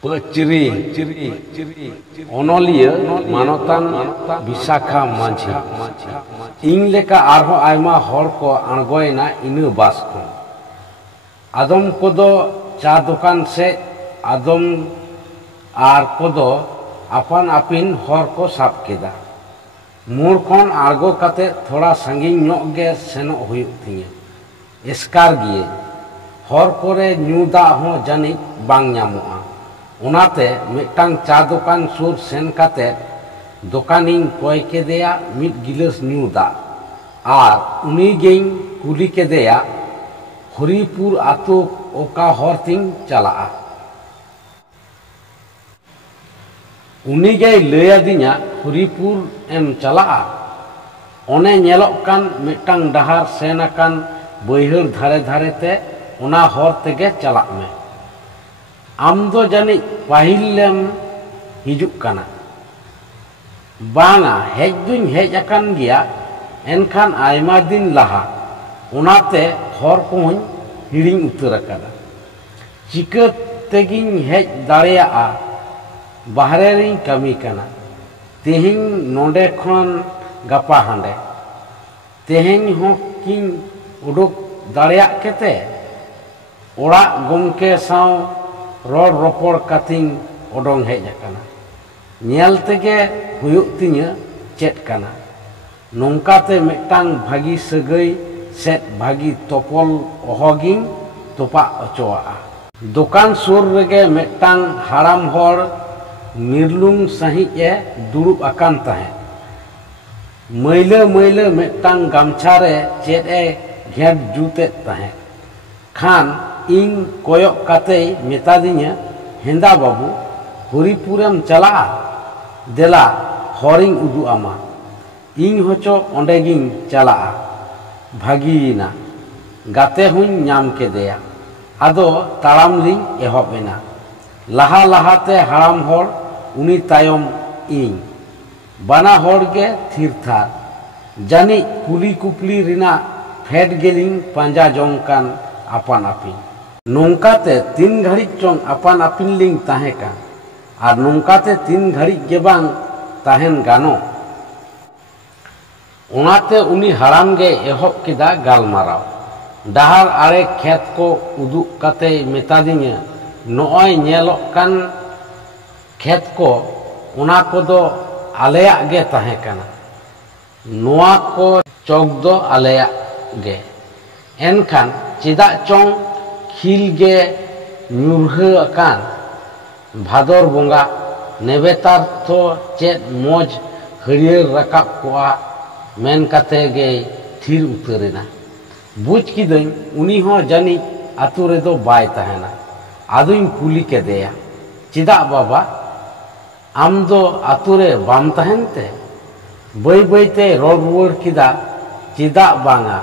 Ciri onoliya manotan Bisakha Manjhi ing leka arho aima hor ko argoyna ina bas ko adom kodo cha dokan se adom ar kodo apan apin hor ko sab keda mur kon argo kate thoda sangin nyok ge senok huyuk tinya eskar giye hor kore nyu da ho jani bang nyamoa Onate mitang cha dokan sur sen kate dokaning koy kedeya mit gilas nyu da ar uni gein kuli kedeya Horipur atu oka horting chalaa uni gei leya dinya Horipur em chalaa one nyelok kan mitang dahar sen akan baihar dhare dhare te ona hor tege chalak me Amdo jani pahillem hijuk kana banga hej duñ hej akan gya enkhan aima din laha onate hor koñ hiring utar akada chika tegiñ hej dareyaa bahre ring kami kana tehiñ nonde khon gapa hande tehiñ ho kin uduk dareyak kete ora gomke saw ror ropor kating odong hej akana nyel tege huyuk tinya chet kana nongkate mitang bhagi sagai set bhagi topol ohoging topa ochoa dokan sur rege mitang haram hor nirlung sahih e durup akan tahe maila mitang gamchare chet e gher jutet tahe khan ing koyok kate metadinya henda babu Horipurem chalaa dela horing udu ama ing hocho ondeging chalaa bhagina gate huñ nyam kedeya ado taram ling ehobena laha lahate haram hor uni tayom ing bana hor ge thirthar jani kuli kupli rina phet geling panja jongkan apan apin nongkate tin ghadik chong apan apin ling tahekan ar nongkate tin ghadik ge bang tahen gano onate uni haram ge ehob keda galmaraw dahar are khet ko uduk kate metadinya noy nyelok kan khet ko ona kodo aleyak ge tahekana noa ko chok do aleyak ge enkhan chedak chong khil ge nyurha akan bhador bonga nebetar to chet moj harier rakap koa men kate ge thir utarena buj kidañ uni ho jani atu redo bai tahena aduñ kuli kedeya chedak baba am do atu re bam tahente bai bai te ror ruwar kida chedak banga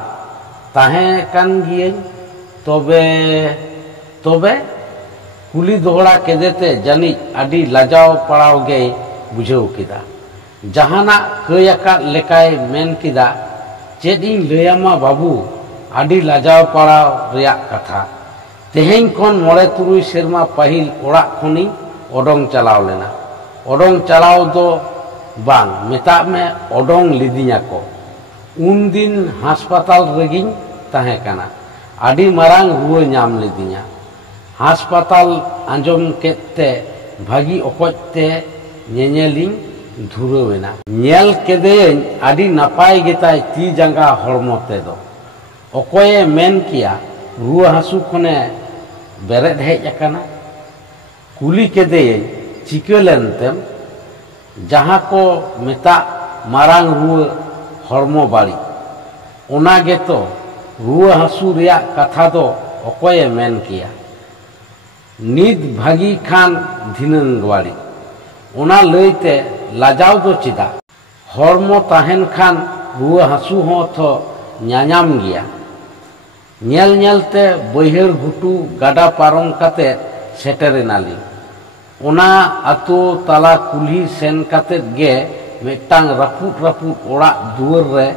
tahe kan giyeñ tobe kuli dohड़ा kedete jani adi lajaw paraw ge bujhaw kida jahana kayaka lekay men kida cheding layama babu adi lajaw paraw reyak katha teheñ kon mole turuy serma pahil orak khoni odong chalaw lena odong chalaw do bang meta me odong lidinya ko undin haspataal regiñ tahe kana adi marang ruwa nyam lidinya haspataal anjom kette bhagi okoj te nyenyeliñ dhurawena nyel kedeñ adi napay getay ti janga hormo tedo okoye men kiya ruwa hasu khone beret hej akana kuli kedeñ chikalentem jaha ko meta marang ruwa hormo bari ona geto ruwa hasu reyak katha do okoye men kiya nit bhagi khan dhinang wari ona leite lajaw do chida hormo tahen khan ruwa hasu ho tho nyanyam giya nyel nyelte baihar ghutu gada parom kate seterenali ona atu tala kulhi sen kate ge mitang raput orak duar re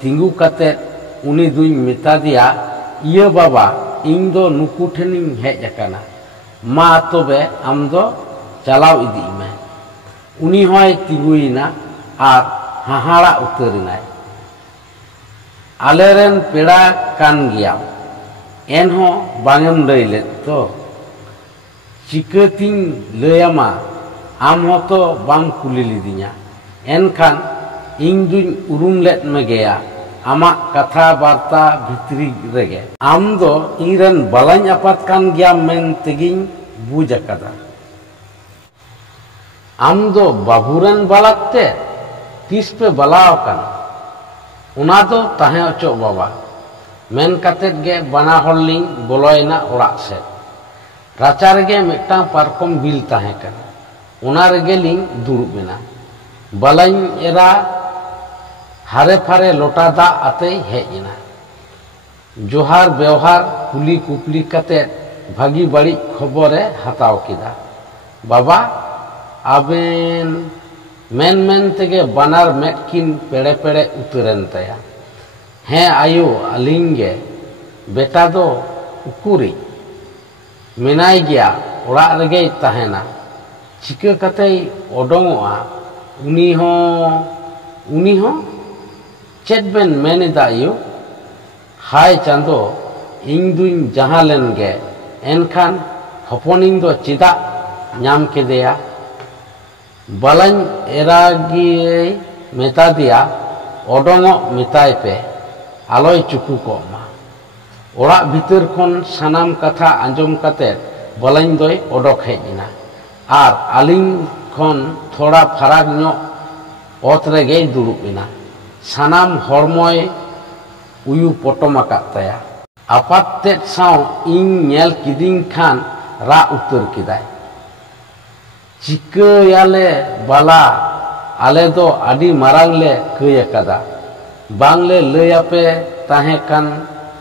tingu kate uni duñ meta dia iya baba ing do nuku thening hej akana मा तबे आम दो चलाव इदी में उनी होय तिगुइना are हाहाड़ा उतरिनाय आलेरेन पेड़ा कान गिया एनहो बांगेम लई लेद तो चिकातिं लैयामा आम होतो बाम कुली लिदिया एनखान इं दुñ उरुम लेद मेगेया आमा कथा वार्ता भितरी रेगे आम दो इरेन बालाñ आपात कान गिया मेन तेगिñ बुझ अकादा आम दो बाबूरेन बालाते तीस पे बलाव काना उना दो ताहे अचो बाबा मेन कातेद गे बाना हॉलिंग बोलोयना ओड़ाग से राचा रेगे मिट्टां पारकम बिल ताहे काना उना रेगे लिंग दुरुब एना बालाñ एरा हारे फारे लोटा दा आते हेज एना जोहार व्यवहार कुली कुपली काते भागी बड़ी खबरे हताव किदा बाबा आबेन मेन मेन तेगे बानार मेटकिन पेड़े पेड़े उतरेन तया हें आयो अलिंगे बेटा दो उकुरी मेनाय गया ओड़ा रेगे ताहेना चिका कते ओडोंगोआ उनी हो चेद बेन मेनेदा आयो हाय चांदो इं दुñ जहां लेन गे एनखान हपनिं दो चिदा नाम केदेया बालाñ एरागी मेता दिया ओडोंगो मेताय पे आलोय चुकू को मा ओड़ा भीतर खन सानाम कथा आंजम काते बालाñ दोय ओडोक हेजना आर आलिंग खन थोड़ा फराक नो ओत रेगे दुरुब एना सानाम हरमय उयु पटम आकाद ताया आपात तेद साव इं नेल किदिं खान रा उतर किदाय चिकायाले बाला आले दो आदि मारांग ले कय अकादा बांगले लैयापे ताहे कान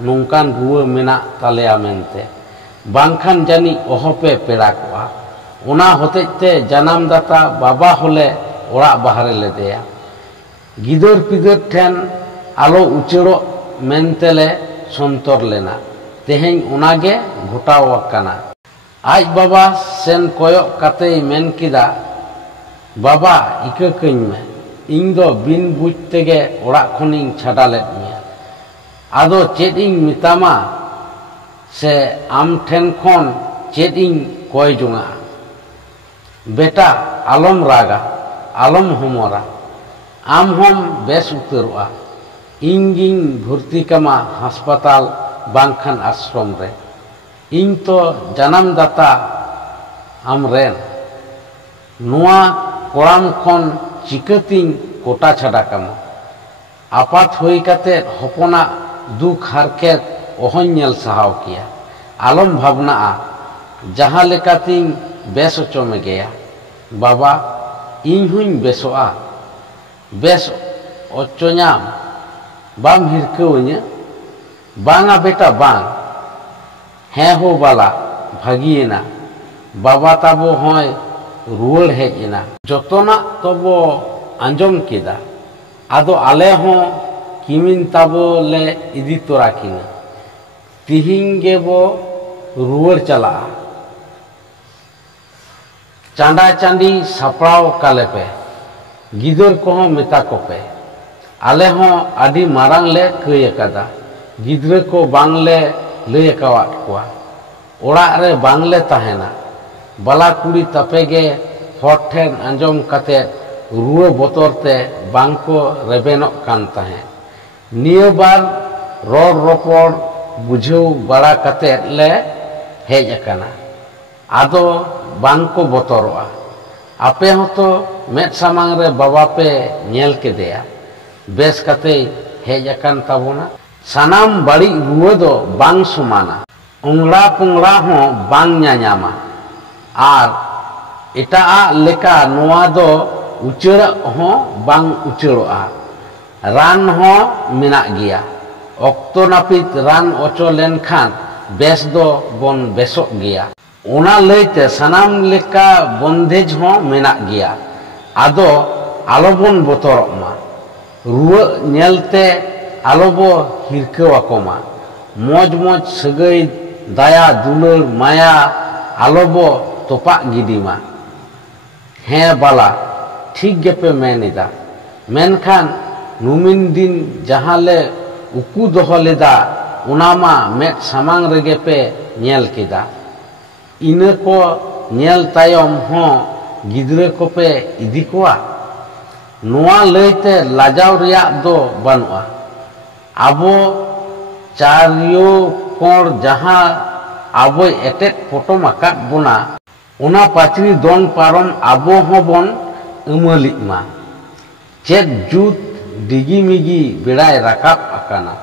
नोंकान रुआ मेना तालेया मेनते बांखान जानी ओहपे पेड़ा कोआ ओना होतेते जनाम दाता बाबा होले ओड़ा बाहरे लेदेया गिदर पिदर ठेन आलो उचेड़ो मेनतेले संतर लेना तेहें ओनागे घोटाव अकाना आज बाबा सेन कोयो काते मेन किदा बाबा इका कኝ में इं दो बिन बुझ तेगे ओड़ा खनिं छाड़ा लेद मिया आदो चेद इं मितामा से आम ठेन खन चेद इं कोय जुंगा बेटा आलम रागा आलम हमरा आम हम बेस उतरोआ इंगिं भर्ती कमा हास्पाताल बांखान आश्रम रे इं तो जनाम दाता आमरेन नुआ कोड़ाम खन चिकातिं कोटा छाड़ा कमा आपात होई काते हपना दुख हारकेत ओहन नेल सहाव किया आलम भावना जहां लेकातिं बेस ओचो में गया बाबा इन हुñ बेसोआ बेस ओचोኛम बाम हिरकौña बांगा बेटा बांग हें हो बाला भागीना बाबा ताबो होय रुआड़ हेजना जतना तबो आंजम केदा आदो आले हो किमिन ताबो ले इदी तोरा किना तिहिं गेबो रुआड़ चला चांडा चांडी सापड़ाव काले पे गिदर को मेता को पे आले हो आदि मारांग ले कय अकादा गिद्र को बांगले लय अकावात कोआ ओड़ा रे बांगले ताहेना बाला कुड़ी तपेगे हर ठेन आंजम काते रुआ बोतरते बांग को रेबेनोक कान ताहे निया बार रोड रोपड़ बुझाव बड़ा काते ले हेज अकाना आदो बांग को बोतरोआ आपे हो तो मेद सामांग रे बाबा पे नेल केदेया बेस काते हेज अकान ताबोना सानाम बड़ी रुआ दो बांग सुमाना उंगड़ा पुंगड़ा हो बांग ᱧᱟᱧᱟᱢᱟ आर एटा लेका नोआ दो उचेड़ हो बांग उचेड़ोआ रान हो मेना गिया ऑक्तो नापित रान ओचो लेन खान बेस दो बन बेसोक गिया ओना लैते सानाम लेका बंदेज हो मेना गिया आदो आलोबन बोतरक मा रुआ नेलते आलोबो हिरकावाको मा मौज मौज सगै दाया दुलार माया आलोबो तोपाक गिडिमा हें बाला ठीक गेपे मेनेदा मेनखान नुमिन दिन जहाले उकू दोहो लेदा उनामा मेट सामांग रेगे पे नेल केदा इने को नेल तायम हो गिद्रे को पे इदी कोआ नोआ लैते लाजाव रिया दो बानुआ आबो चारियो कोर जहां आबो एटेट फोटो माकात बोना उना पाचरी दोन पारम आबो होबन उमलिक मा चेक जूत डिगी मिगी बेड़ाय राकाब आकाना।